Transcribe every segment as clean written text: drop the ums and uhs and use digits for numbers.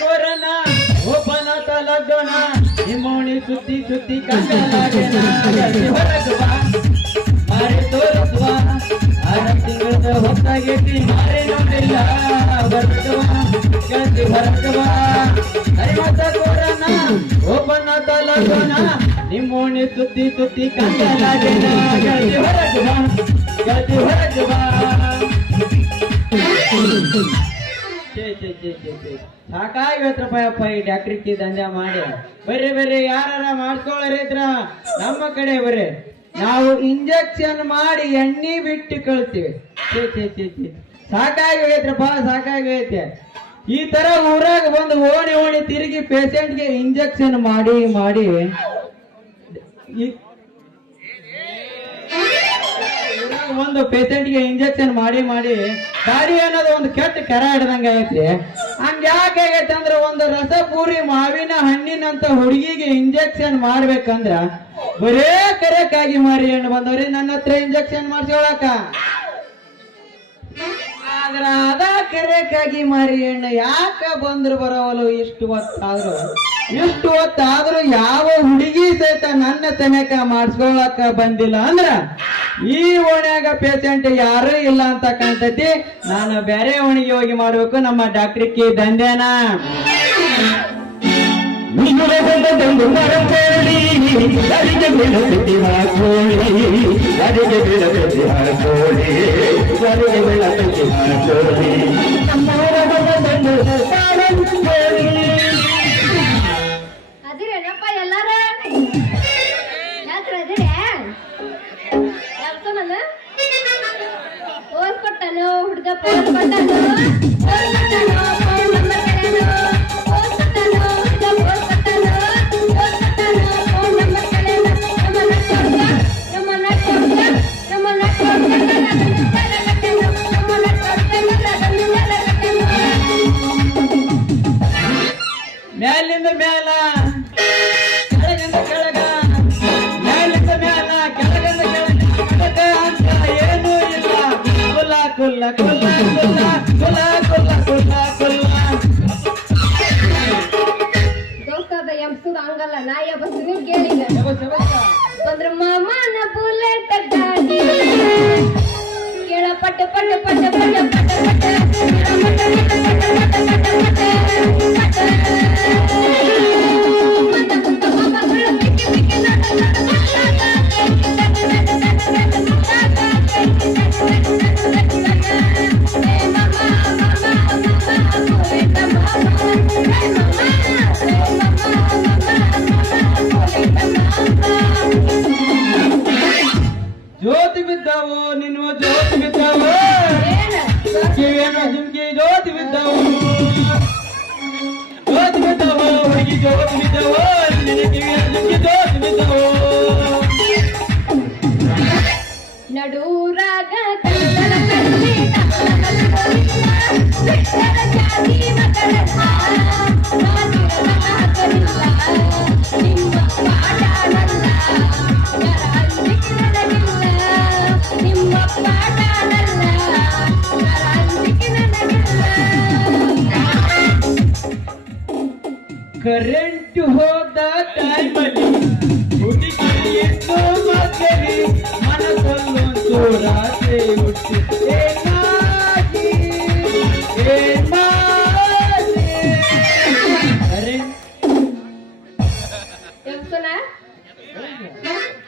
ಕೋರನ ಒಬ್ಬನಾತ ಲಗ್ನ ನಿಮ್ಮೋಣಿ ಸುದ್ದಿ ಸುದ್ದಿ ಕಂಡಲಾಗೆನ ಹೊರಗುವ ಮಾರಿ ತೋರಿಸುವ 6 ತಿಂಗಳದ ಹೊತ್ತಾಗೆಟ್ಟಿ ಮಾರಿ ನೋಡಿಲ್ಲ ಹೊರಗುವ ಗಂಜಿ ಹೊರಗುವ ಹರಿಮತ ಕೋರನ ಒಬ್ಬನಾತ ಲಗ್ನ ನಿಮ್ಮೋಣಿ ಸುದ್ದಿ ಸುದ್ದಿ ಕಂಡಲಾಗೆನ ಗಂಜಿ ಹೊರಗುವ ಸಾಕಾಗೈತ್ರಪ್ಪ ಈ ಡಾಕ್ಟ್ರಿಕ್ಕಿ ದಂಧೆ ಮಾಡಿ ಬರ್ರಿ ಯಾರ ಮಾಡ್ಕೊಳ್ಳರಿದ್ರ ನಮ್ಮ ಕಡೆ ಬರ್ರಿ ನಾವು ಇಂಜೆಕ್ಷನ್ ಮಾಡಿ ಎಣ್ಣೆ ಬಿಟ್ಟು ಕಳ್ತೀವಿ ಸಾಕಾಗೈತ್ರಪ್ಪ ಸಾಕಾಗೈತೆ ಈ ತರ ಊರಾಗ ಬಂದು ಓಣಿ ತಿರುಗಿ ಪೇಷಂಟ್ಗೆ ಇಂಜೆಕ್ಷನ್ ಮಾಡಿ ಒಂದು ಪೇಷಂಟ್ಗೆ ಇಂಜೆಕ್ಷನ್ ಮಾಡಿ ಗಾಡಿ ಅನ್ನೋದು ಒಂದು ಕೆಟ್ಟ ಕೆರ ಹಿಡ್ದಂಗ ಐತಿ ಹಂಗ ಯಾಕೆ ಆಗೈತೆ ಅಂದ್ರೆ ಒಂದು ರಸಪೂರಿ ಮಾವಿನ ಹಣ್ಣಿನಂತ ಹುಡುಗಿಗೆ ಇಂಜೆಕ್ಷನ್ ಮಾಡ್ಬೇಕಂದ್ರ ಬರೇ ಕರೆಕ್ಟಾಗಿ ಮಾರಿ ಹಣ್ಣು ಬಂದವ್ರಿ ನನ್ನ ಹತ್ರ ಇಂಜೆಕ್ಷನ್ ಮಾಡ್ಸೋಳಕ ಆದ್ರ ಅದ ಕರೆಕ್ಟಾಗಿ ಮಾರಿ ಹಣ್ಣು ಯಾಕ ಬಂದ್ರು ಬರೋವಲ್ಲ ಇಷ್ಟು ಹೊತ್ತಾದ್ರೂ ಯಾವ ಹುಡುಗಿ ಸಹಿತ ನನ್ನ ತನಕ ಮಾಡಿಸ್ಕೊಳಕ ಬಂದಿಲ್ಲ ಅಂದ್ರ ಈ ಓಣ್ಯಾಗ ಪೇಷಂಟ್ ಯಾರು ಇಲ್ಲ ಅಂತ ಕಾಣ್ತೈತಿ ನಾನು ಬೇರೆ ಓಣಿಗೆ ಹೋಗಿ ಮಾಡ್ಬೇಕು ನಮ್ಮ ಡಾಕ್ಟ್ರಿಕ್ಕಿ ದಂಧೆನ ಅದಿರೇನಪ್ಪ ಎಲ್ಲಾರ ಯಾತ್ರ ಅದಿರೇ ಯಾಕನ ಓದ್ ಕೊಟ್ಟನು ಹುಡುಗ ಪೋಸ್ ಕೊಟ್ಟನು ಮ್ಯಾಲಿಂದ ಮ್ಯಾಲ ಕೆಳಗಿಂದ ಕೆಳಗ ಮ್ಯಾಲಿಂದ ಮ್ಯಾಲ ಕೆಳಗಿಂದ ಕೆಳಗ ಅಂತ ಏನೂ ಇಲ್ಲ ಕುಲ್ಲ ದೋಸ್ತದ ಎಂಸದ ಹಂಗಲ್ಲ ನಾಯ ಬಸ್ಸು ಕೇಳಿಲ್ಲ ಬಂದ್ರ ಮಾಮನ ಬುಲೆಟ್ ಗಾಡಿ ಕೇಳ ಪಟ್ಟ ಜ್ಯೋತಿ ಬಿದ್ದವು ನಿನ್ನ ಜ್ಯೋತಿ ಬಿದ್ದವು ಕಿವಿಯನ್ನ ಜಿಮ್ಕಿ ಜ್ಯೋತಿ ಬಿದ್ದವು ಹುಡುಗಿ ಜ್ಯೋತಿ ಬಿದ್ದವು ನಿನ್ನ ಕಿವಿಯನ್ನ ಜಿಮ್ಕಿ ಜ್ಯೋತಿ ಬಿದ್ದವು ನಡೂರಾಗ ಕರೆಂಟ್ ಹೋದ ಟೈಮಲ್ಲಿ ಹುಡುಗಿ ಎಷ್ಟೋ ಮಕ್ಕಳಿ ಮನಸ್ಸಲ್ಲೊಂದು ರಾತ್ರಿ ಹುಟ್ಟಿ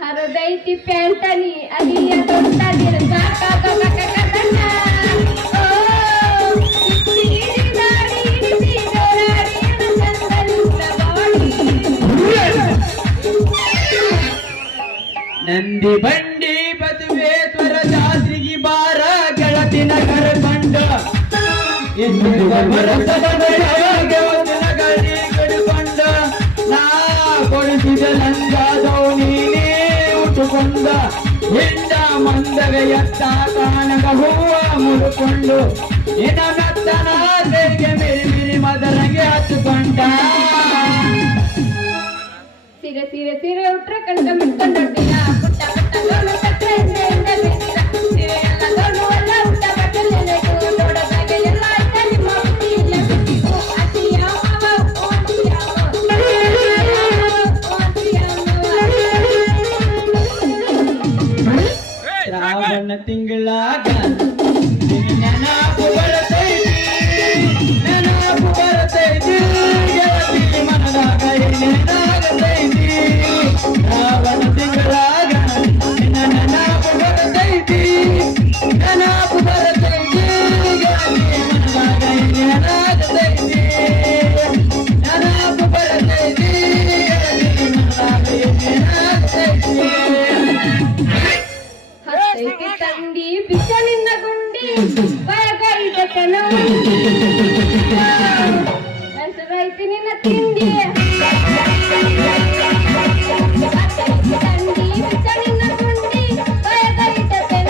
ಹರದೈತಿ ಪ್ಯಾಂಟನಿ ಅದಿಯ ದೊಡ್ಡದಿರ ನಂದಿ ಬಂಡಿ ಬಸವೇಶ್ವರ ಜಾತ್ರೆಗೆ ಬಾರ ಗೆಳತಿನ ಕರ್ಕೊಂಡ ಕಡ್ಕೊಂಡ ನಾ ಕೊಡಿಸಿದ ನಂದಾದವು ನೀನೇ ಉಟ್ಟುಕೊಂಡ ಹಿಂಡ ಮಂದಗ ಎತ್ತ ಕಾಣಗ ಹೂವ ಮುಡುಕೊಂಡು ನಿನ್ನ ಮೆತ್ತನ ತೆರಿಗೆ ಮಿರಿ ಮದರಂಗೆ ಹಚ್ಚಿಕೊಂಡ ಸೀರೆ ಸೀರೆ ಸೀರೆ ಉಟ್ರೆ ಕಂಡ ಮಿಟ್ಕೊಂಡೊಡ್ಡಿರ ಪುಟ್ಟ ಪುಟ್ಟ ಗೌನು ಕಟ್ರೆ ಹಿಂದೆ ಹಿಂದೆ ಬೀಸಿರ ಸೀರೆ ಎಲ್ಲ ಗೌನು ಎಲ್ಲ ಉಟ್ಟ ಬಟ್ಟಲೆಲೆಗೂ ನೋಡದಾಗ ಎಲ್ಲ ಆಯ್ತ ನಿಮ್ಮ ಬುದ್ಧಿ ಇಲ್ಲ ಬಿಟ್ಟಿಗೂ ಅತಿಯ ಮಾವ ಓ ಅತಿಯ ಶ್ರಾವಣ ತಿಂಗಳಾಗ ನೆನಪು ಬರ್ತೈತಿ ನೆನಪು ಬರ್ತೈತಿ ಗೆಳತಿ ಮನದಾಗ ಏನೇನಾಗತೈತಿ ಶ್ರಾವಣ ತಿಂಗಳಾಗ ನಿನ್ನ ನೆನಪು ಬರ್ತೈತಿ ನೆನಪು ಬರ್ತೈತಿ ಗೆಳತಿ ಮನದಾಗ ಏನೇನಾಗತೈತಿ ನೆನಪು ಬರ್ತೈತಿ ಗೆಳತಿ ಮನದಾಗ ಏನೇನಾಗತೈತಿ ಹತ್ತೈತಿ ತಂದಿ ಬಿಚ್ಚಲಿನ ಗುಂಡಿ ಬಯಗೈದ ಕಣ ಹೆಸರೈತಿ ನಿನ್ನ ತಿಂಡಿ ಹತ್ತೈತಿ ತಂದಿ ಬಿಚ್ಚಲಿನ ಗುಂಡಿ ಬಯಗೈದ ಕಣ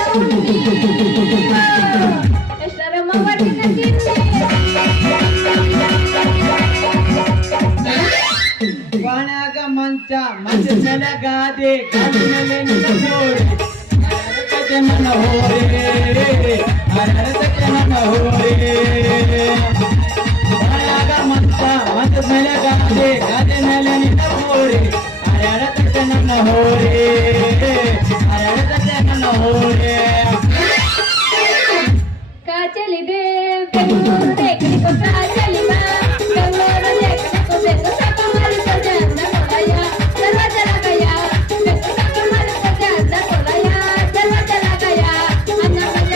ಹೆಸರ ಮವಟಿನ ತಿಂಡಿ ವಾಣ್ಯಾಗ ಮಂಚ ಮಂಚದ ಮೇಲೆ ಗಾದೆ ಗಾದಿ ಮೇಲೆ ನಿನ್ನ ಗೋಡೆ ಅರಳತಕ್ಕೆ ನನ್ನ ಹೋರೆ ಅರಳತಕ್ಕೆ ನನ್ನ ಹೋರೆ ವಾಣ್ಯಾಗ ಮಂಚ ಮಂಚದ ಮೇಲೆ ಗಾದೆ ಗಾದೆ ಮೇಲೆ ನಿನ್ನ ಗೋಡೆ ಅರಳತಕ್ಕೆ ನನ್ನ ಹೋರೆ ಅರಳತಕ್ಕೆ ನನ್ನ ಹೋರೆ ಕಾಚಲಿದೆ ಬೆಂಗಳೂರು ರೇಖಡಿ ಕೊಟ್ಟ ಚಲಿಮ ಬೆಂಗಳೂರು ರೇಖಡಿ ಕೊಟ್ಟೆಂದು ಸಾಕ ಮಾಡಿಕೊಂಡೆ ಅಂದ ಕೊಲಯ ಜಲ ಜಲಗಯ ಬೆಂಕು ಸಾಕ ಮಾಡಿಕೊಂಡೆ ಅಂದ ಕೊಲಯ ಜಲ ಜಲಗಯ ಅನ್ನ ಮಂಜ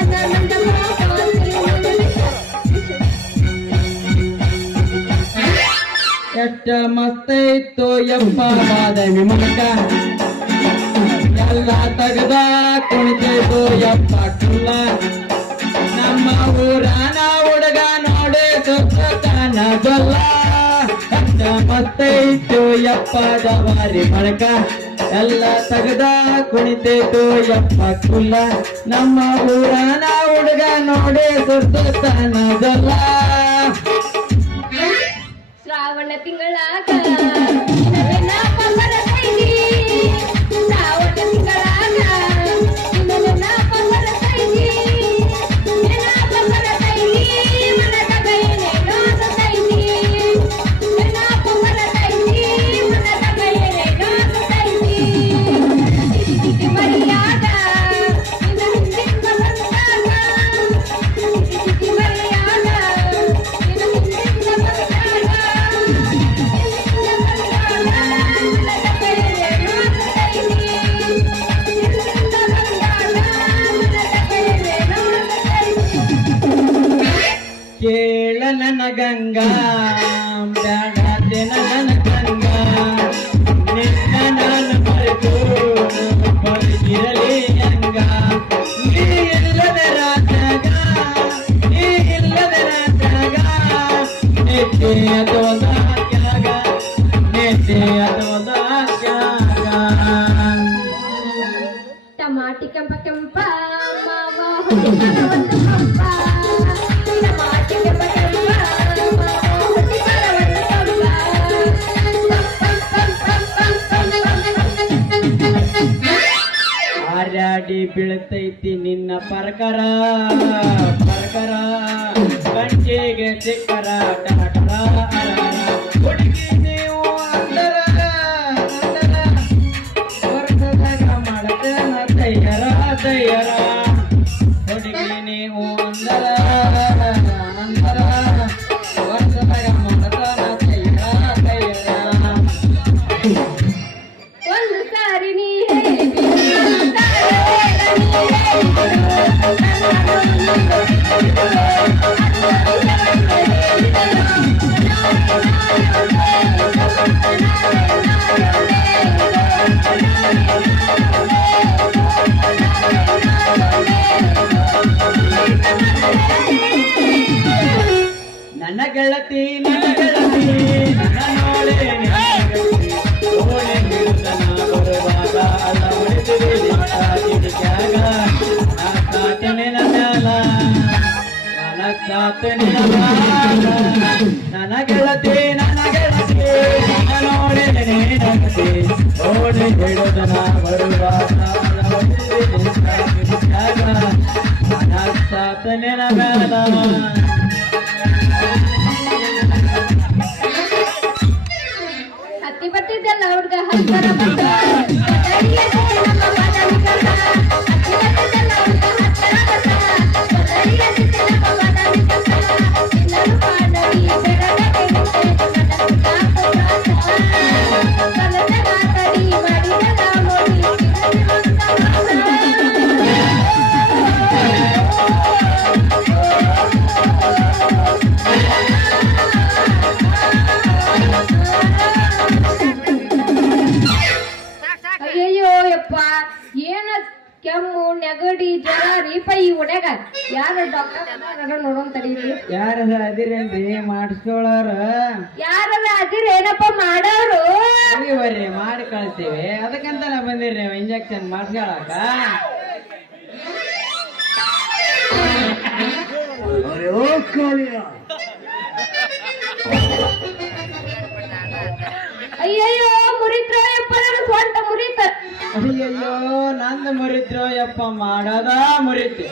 ಅನ್ನ ಮಂಜ ಎಷ್ಟ ಮಸ್ತ್ ಇತ್ತು ಯಪ್ಪ ಬಾದಾಮಿ ಮನಕ ಎಲ್ಲ ತಗದ ಕುಣಿತೈತು ಯಪ್ಪ ಕುಲ್ಲ ನಮ್ಮ ಊರಾನ ಹುಡುಗ ನೋಡಿ ಸುತ್ತಾನ ಗೊಲ್ಲ ಎಷ್ಟ ಮಸ್ತ್ ಇತ್ತು ಯಪ್ಪ ಜವಾರಿ ಮಣಕ ಎಲ್ಲ ತಗದ ಕುಣಿತೈತು ಯಪ್ಪ ಕುಲ್ಲ ನಮ್ಮ ಊರಾನ ಹುಡುಗ ನೋಡಿ ಸುತ್ತಾನ ಗೊಲ್ಲ ಶ್ರಾವಣ ತಿಂಗಳಾಗ ನೆನಪ ಬರತೈತಿ ಶ್ರಾವಣ ತಿಂಗಳಾಗ ನೆನಪ ಬರತೈತಿ ನೆನಪ ಬರತೈತಿ ಮನದಾಗ ಏನೇನೋ ಆಗತೈತಿ ನೆನಪ ಬರತೈತಿ ಮನದಾಗ ಏನೇನೋ ಆಗತೈತಿ ಚಿಟಿ ಮರಿಯಾದ ನಿನ್ನ ಹಿಂದಿಂದ ಬಂದಾಗ ಚಿಟಿ ಮರಿಯಾದ ನಿನ್ನ ಹಿಂದಿಂದ ಬಂದಾಗ ಕೇಳ ನನ್ನ ಗಂಗಾ ಬ್ಯಾಡಾದೆ ನನ್ನ ಗಂಗಾ ನಿನ್ನ ನಾನು ಮರೆತು ಬದುಕಿರಲಿ ಹಂಗ ನೀ ಇಲ್ಲದ ರಾತ್ರಾಗ ನೀ ಇಲ್ಲದ ರಾತ್ರಾಗ ನಿತ್ಯ ಅದೊಂದ ಹಾಕ್ಯಾಗ ನಿತ್ಯ ಅದೊಂದ ಹಾಕ್ಯಾಗ ಟಮಾಟಿ ಕೆಂಪ ಕೆಂಪ ಮಾವ ಹೊಟ್ಟಿಗಾರ ಒಂದು ಕಂಪ ಟಮಾಟಿ ಕೆಂಪ ಕೆಂಪ ಮಾವ ಹೊಟ್ಟಿಗಾರ ಒಂದು ಕಂಪ ಹಾರಾಡಿ ಬೀಳ್ತೈತಿ ನಿನ್ನ ಪರಕರ ಪರಕರ ಗಂಟೆಗೆ ಸಿಕ್ಕರ ಟರ ಹುಡುಗಿ ನೀವು ಅಂದರ ವರ್ಷದಾಗ ಮಾಡ್ತೇನ ತಯ್ಯರ ತಯ್ಯರ ಹುಡುಗಿ ನೀವು ಅಂದರ ವರ್ಷದಾಗ ಮಾಡ್ತಾನ ತಯ್ಯರ ತಯ್ಯರ ಒಂದು ಸಾರಿ ನೀ ಹೇಳಿಬಿಡು ನನ್ನ ಗೆಳತಿ ನನ್ನ ಗೆಳತಿ ನನ್ನ ನೋಡೆ ಓಣೆ ಹಿಡಿದನ ಬರುವಾಗ ಅಲ್ಲ ಹೊಡೆದಿರಿ ಕಿಡಿಕ್ಯಾಗ ಕಾತನೆ ನನ್ನ ನನ್ನ ಗೆಳತಿ ನನ್ನ ಗೆಳತಿ ಏನಾಗತ್ತೆ ಓಡಿ ಹೇಳೋದನ ಬರುವ ನೆನಗಾದ ಹತ್ತಿ ಬರ್ತಿದ್ದಲ್ಲ ಹುಡ್ಗ ಹತ್ತರ ಬಂದ ಕೊಠಡಿಯ ನಮ್ಮ ಬಾದಾಮಿ ಕಸ. ಹತ್ತಿ ಬರ್ತಿದ್ದಲ್ಲ ಹುಡ್ಗ ಹತ್ತರ ಬಂದ ಕೊಠಡಿಯ ನಮ್ಮ ಬಾದಾಮಿ ಕಸ. ಎಲ್ಲರೂ ಪಾಡಲಿ ಬೆಳದ ಕೆಡುತ್ತೆ ಕಲದ ಮಾತಡಿ ಮಾಡಿದ ನೋಡಿ ಅಯ್ಯಯ್ಯೋ ಯಪ್ಪ ಏನ ಕೆಮ್ಮು ನೆಗಡಿ ಜ್ವರ ರೀಪ ಈ ಒಡ್ಯಾಗ ಯಾರ ಡಾಕ್ಟರ್ ನೋಡೋನ್ ತಡೀರಿ. ಯಾರ ಅದಿರೇನ್ರಿ ಮಾಡಿಸ್ಕೊಳ್ಳೋರ ಯಾರ ಅದಿರ ಏನಪ್ಪ ಮಾಡೋರು ಬರ್ರಿ ಮಾಡಿ ಕಳಿಸ್ತೀವಿ ಅದಕ್ಕಂತ ನಾ ಬಂದಿರಿ ನೀವು ಇಂಜೆಕ್ಷನ್ ಮಾಡಿಸ್ಕೊಳಕ. ಅಯ್ಯಯ್ಯೋ ಮುರಿತ್ರ ಯಪ್ಪ ನನ್ನ ಸ್ವಂತ ಮುರಿತ. ಅಯ್ಯಯ್ಯೋ ನಂದು ಮುರಿದ್ರು ಯಪ್ಪ ಮಾಡದ ಮುರಿತು.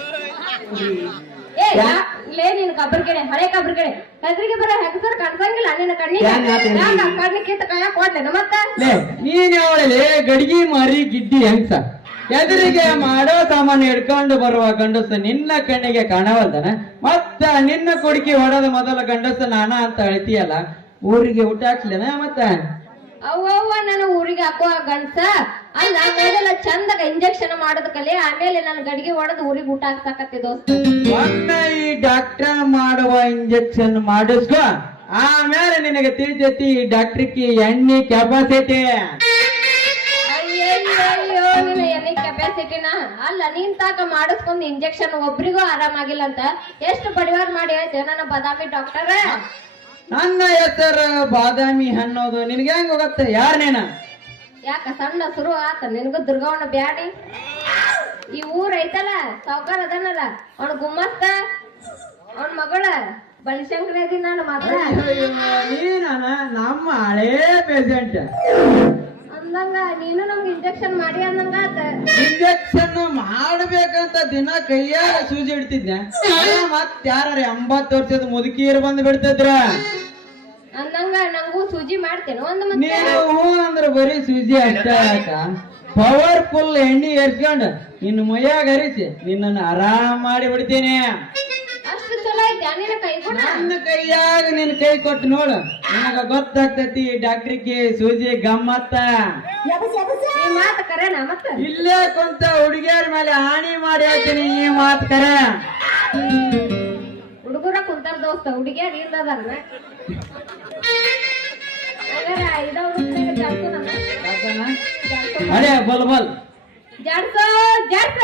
ಏ ಲೇ ನೀನ್ ಕಬ್ರಕೆಡೆ ಹಳೆ ಕಬ್ರಕೆಡೆ ಕದ್ರಿಗೆ ಬರೋ ಹೆಂಗಸರ್ ಕಾಣ್ಸಂಗಿಲ್ಲ ನಿನ್ನ ಕಣ್ಣಿಗೆ ಕಣ್ಣಿಕ್ಕಿಂತ ಕೈಯ ಕೊಡ್ಲೇನ ಮತ್ತ ಲೇ ನೀನ್ ಯಾವಳಲೆ ಗಡಿಗೆ ಮಾರಿ ಗಿಡ್ಡಿ ಹೆಂಗ್ಸ ಎದುರಿಗೆ ಮಾಡೋ ಸಾಮಾನು ಹಿಡ್ಕೊಂಡು ಬರುವ ಗಂಡಸ ನಿನ್ನ ಕಣ್ಣಿಗೆ ಕಾಣವಲ್ದನ ಮತ್ತ ನಿನ್ನ ಕುಡುಕಿ ಹೊಡೆದ ಮೊದಲ ಗಂಡಸ ನಾನ ಅಂತ ಹೇಳ್ತೀಯಲ್ಲ ಊರಿಗೆ ಊಟ ಹಾಕ್ಲೇನ ಮತ್ತ ಅವ್ವ ನನ್ನ ಊರಿಗೆ ಹಾಕುವ ಗಂಡ್ಸ ಅಲ್ಲ ಮೊದಲ ಚಂದಾಗ ಇಂಜೆಕ್ಷನ್ ಮಾಡೋದ್ ಕಲೆ ಆಮೇಲೆ ನನ್ನ ಗಡಿಗೆ ಹೊಡೆದು ಊರಿಗೆ ಊಟ ಹಾಕ್ಸಾಕತ್ತಿ ದೋಸ್ತ. ಒಮ್ಮೆ ಈ ಡಾಕ್ಟರ್ ಮಾಡುವ ಇಂಜೆಕ್ಷನ್ ಮಾಡಿಸ್ಕೊ ಆಮೇಲೆ ನಿನಗೆ ತಿಳಿತೈತಿ ಈ ಡಾಕ್ಟ್ರಿಗೆ ಎಣ್ಣೆ ಕೆಪಾಸಿಟಿ. ಅಯ್ಯಯ್ಯೋ ನಿನ್ನ ಎಣ್ಣೆ ಕೆಪಾಸಿಟಿನ ಅಲ್ಲ ನೀನ್ ತಾಕ ಮಾಡಿಸ್ಕೊಂಡ್ ಇಂಜೆಕ್ಷನ್ ಒಬ್ರಿಗೂ ಆರಾಮಾಗಿಲ್ಲ ಅಂತ ಎಷ್ಟು ಪರಿವಾರ ಮಾಡಿ ಹೇಳ್ತೇವೆ ನನ್ನ ಬಾದಾಮಿ ಡಾಕ್ಟರ್. ನನ್ನ ಹೆಸರು ಬಾದಾಮಿ ಅನ್ನೋದು ನಿನ್ಗೆ ಹೆಂಗ್ ಹೋಗತ್ತೆ ಯಾರನೇನ ಯಾಕ ಸಣ್ಣ ಶುರು ಆತ ನಿನ್ಗೂ ದುರ್ಗವಣ್ಣ ಬ್ಯಾಡಿ. ಈ ಊರ್ ಐತಲ್ಲ ಸಾವ್ಕಾರ ಅದನಲ್ಲ ಅವ್ನ ಗುಮ್ಮಸ್ತ ಅವ್ನ ಮಗಳ ಬಲಿಶಂಕರ ಅದಿ ನಾನು ಮಾತ್ರ ನೀನ ನಮ್ಮ ಹಳೇ ಪೇಷಂಟ್ ಅಂದಂಗ ನೀನು ನಮ್ಗೆ ಇಂಜೆಕ್ಷನ್ ಮಾಡಿ ಅಂದಂಗ ಆತ. ಇಂಜೆಕ್ಷನ್ ಮಾಡ್ಬೇಕಂತ ದಿನ ಕೈಯಾಗ ಸೂಜಿ ಇಡ್ತಿದ್ನೆ ಮತ್ ಯಾರ 80 ವರ್ಷದ ಮುದುಕಿಯರು ಬಂದು ಬಿಡ್ತಿದ್ರ ಅಂದಂಗ ನಂಗೂ ಸೂಜಿ ಮಾಡ್ತೇನೆ ಒಂದು ಮತ್ತೆ ನೀನು ಹೂ ಅಂದ್ರೆ ಬರೀ ಸೂಜಿ ಅಷ್ಟ ಪವರ್ಫುಲ್ ಎಣ್ಣೆ ಏರ್ಸ್ಕೊಂಡ್ ನಿನ್ನ ಮೈಯಾಗ ಹರಿಸಿ ನಿನ್ನನ್ನು ಆರಾಮ್ ಮಾಡಿ ಬಿಡ್ತೀನಿ. ಅಷ್ಟು ಚಲೋ ಐತೆ ನಿನ್ನ ಕೈಗುಣ. ನನ್ನ ಕೈಯಾಗ ನಿನ್ ಕೈ ಕೊಟ್ಟು ನೋಡು ನಿನಗ ಗೊತ್ತಾಗ್ತತಿ ಡಾಕ್ಟ್ರಿಗೆ ಸೂಜಿ ಗಮ್ಮತ್ತ. ಈ ಮಾತು ಕರೆನಾ ಮತ್ತ ಇಲ್ಲೇ ಕುಂತ ಹುಡುಗಿಯರ ಮೇಲೆ ಹಾನಿ ಮಾಡಿ ಹೇಳ್ತೀನಿ ಈ ಮಾತು ಕರೆ. ಹುಡುಗರ ಕುಂತಾರ ದೋಸ್ತ ಹುಡುಗಿಯರ್ ಇಲ್ಲದಾರನ ಅರೆ ಬಲ್ ಬಲ್ ಜಾಡ್ಸ ಜಾಡ್ಸ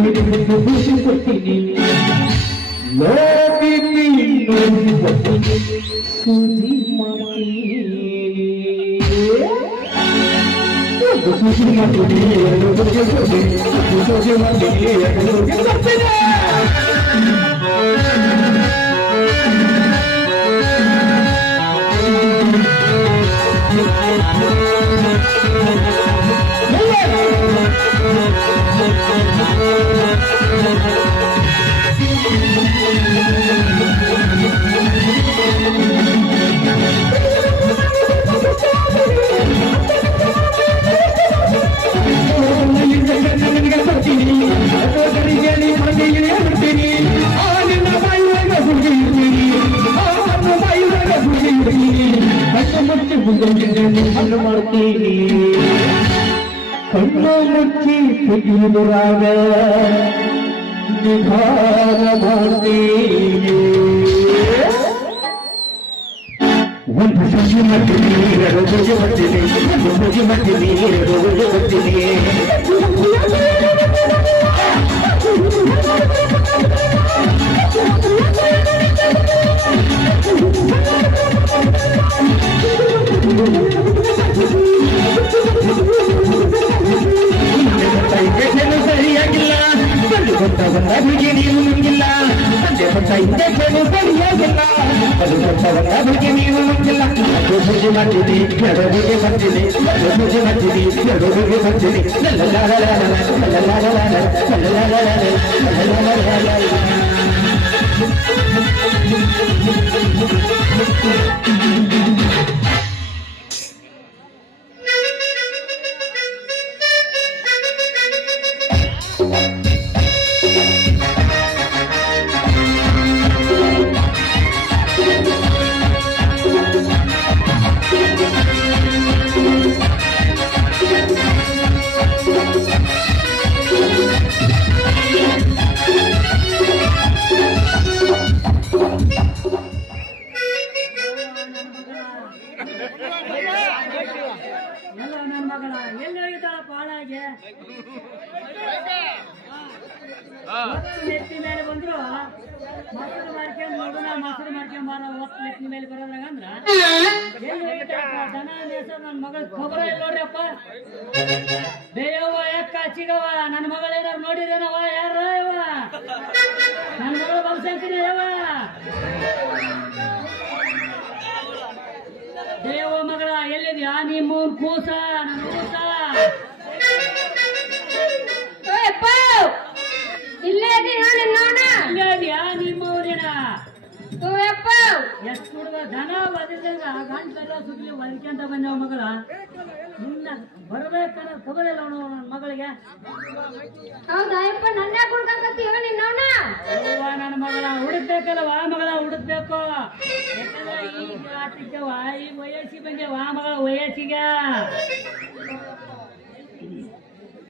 ಖುಷಿ ಕೊಡ್ತೀನಿ ಸುದ್ದಿ ಕಣ್ಣು ಮಾಡ್ತೀನಿ ಕಣ್ಣು ಮುಚ್ಚಿ ತೆಗೆಯುವುದರಾಗ ನಿಧಾನ ಮಾಡ್ತೀನಿ ಒಂದು ಸಸಿ ಮಾಡ್ತೀನಿ ಎರಡು ಬಗೆ ಬರ್ತೀನಿ ಒಂದು ಬಗೆ ಮಾಡ್ತೀನಿ ಎರಡು ಬಗೆ ಬರ್ತೀನಿ ಸರಿಯಾಗಿಲ್ಲ ಬಂದು ಕೊಟ್ಟ ಬಂದಾಗಿಗೆ ನೀವು ನುಂಗಿಲ್ಲ ತಂದೆ ಕೊಟ್ಟ ಇಂಜೆಕ್ಷನು ಸರಿಯಾಗಿಲ್ಲ ಅದು ಕೊಟ್ಟ ಬಂದಾಗಿಗೆ ನೀವು ನುಂಗಿಲ್ಲ ಪೂಜೆ ಮಾಡ್ತೀನಿ ಎರಡೋದಿಗೆ ಬರ್ತೀನಿ ಪೂಜೆ ಮಾಡ್ತೀನಿ ಎರಡೋದಿಗೆ ಬರ್ತೀನಿ ನೆತ್ತಿ ಮೇಲೆ ಬಂದ್ರು ಮೊಸರು ಮಾಡ್ಕೊಂಡ್ ನೋಡೋಣ ಮೊಸರು ಮಾಡ್ಕೊಂಡ್ ಬಾರ ಒತ್ತು ನೆತ್ತಿ ಮೇಲೆ ಬರೋದ್ರಾಗ ಅಂದ್ರ ದನ ಹೆಸರು ನನ್ನ ಮಗಳ ಖಬರ ಇಲ್ಲ ನೋಡ್ರಿಪ್ಪ ಬೇಯವ್ವ ಯಾಕ ಚಿಗವ ನನ್ನ ಮಗಳ ಏನಾರು ನೋಡಿದೇನವ ಯಾರ ಇವ ನನ್ನ ಮಗಳು ಬಂಸಂತೀನಿ ಯವ ದೇವ ಮಗಳ ಎಲ್ಲಿದ್ಯಾ ನಿಮ್ಮ ಕೂಸ ನನ್ನ ಕೂಸ ಇಲ್ಲೇ ಇದೀನಿ ನಿನ್ನವನ ಇಲ್ಲೇ ಇದೆಯಾ ನಿಮ್ಮ ಊರಿನ ತೂಯಪ್ಪ ಎಷ್ಟು ಹುಡುಗ ದನ ಬದಿದಂಗ ಗಂಟೆಲ್ಲ ಸುಗ್ಲಿ ಒದಕ್ಯಂತ ಬಂದವ ಮಗಳ ನಿನ್ನ ಬರ್ಬೇಕನ್ನ ತಗೊಳಿಲ್ಲ ಅವನು ನನ್ನ ಮಗಳಿಗೆ ಹೌದಾ ಯಪ್ಪ ನನ್ನ ಕುಡ್ಕಂತೀವ ನಿನ್ನವನ ನನ್ನ ಮಗಳ ಹುಡುಕ್ಬೇಕಲ್ಲವಾ ಮಗಳ ಹುಡುಕ್ಬೇಕು ಯಾಕಂದ್ರೆ ಈಗ ಆಟಿಕ್ಕವ ಈಗ ವಯಸ್ಸಿಗೆ ಬಂದೇವ ಮಗಳ ವಯಸ್ಸಿಗೆ